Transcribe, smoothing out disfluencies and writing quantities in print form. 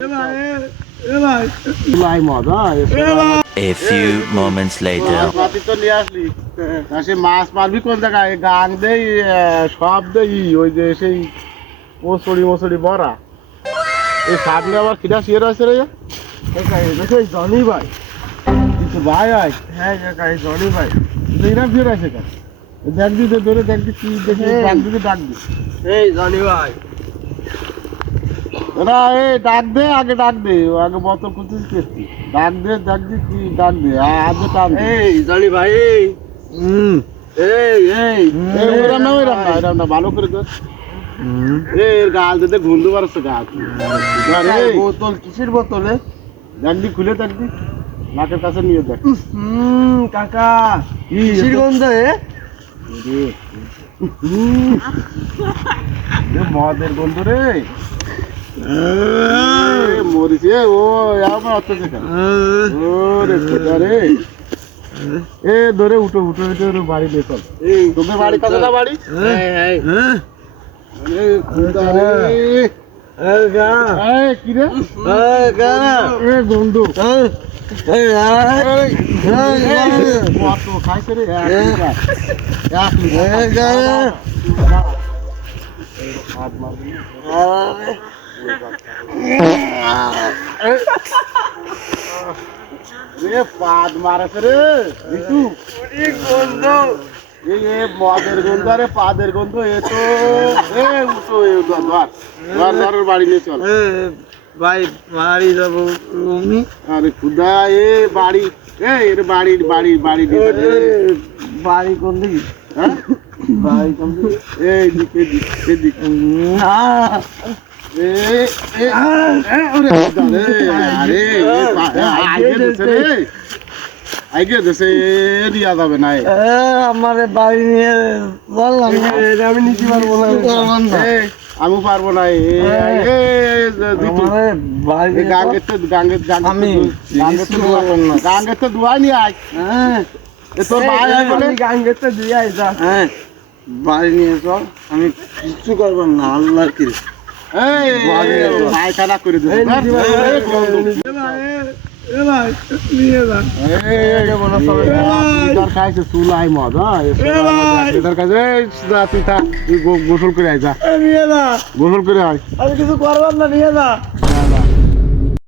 A few moments later. মাছ মারবি কোন জায়গায় গাং দেই সব দেই ওই যে সেই মসড়ি বড়া এই সামনে আবার কিনা শিয়ার আছে রে জনি ভাই কিছু ভাই আয় হ্যাঁ জনি ভাই এইরাম ফিরে আছে কেন দেখবি ধরে দেখবি কি দেখি ডাকবি এই জনি ভাই না এই ডাক দে আগে বোতল কুচিস পেয়েছি ডাক দে কি ডাক দে আগে টান এই জনি ভাই এরম না ভালো করে কর এর গাল দিতে ঘুন্দু পারছে গাছ বোতল কিসের বোতলে দেখবি খুলে দেখবি নাকের কাছে নিয়ে দেখ কাকা কিসের গন্ধ মদের গন্ধ রে মরিছে ও আমার অত্যাচার রে এ ধরে উঠো বাড়ি দিয়ে চল তোকে বাড়ি কাছে না বাড়ি কি রে বন্ধু খাইছে রে পাদ মারেছে রে মদের গন্ধ আরে পাদের গন্ধ এ তো ধর বাড়ি নিয়ে চল ভাই বাড়ি যাবো আরে খুদা বাড়ি বাড়ি কোন দিকে হ্যাঁ বাড়ি কোন দিকে এদিকে আমার বাড়ি নিয়ে বললাম আমি নিতে পারবো না আমি পারবো না গাঙ্গের তো দুয়াই নিয়ে আয় তোর গাঙ্গের তো দিয়ে আয় যা বাড়ি নিয়ে চল আমি কিচ্ছু করবো না আল্লাহর কি পায়খানা করে খাইছে চুলাই মজা তুই থাক গোসল করে আয় যা গোসল করে আয় আমি কিছু করবার না নিয়ে যা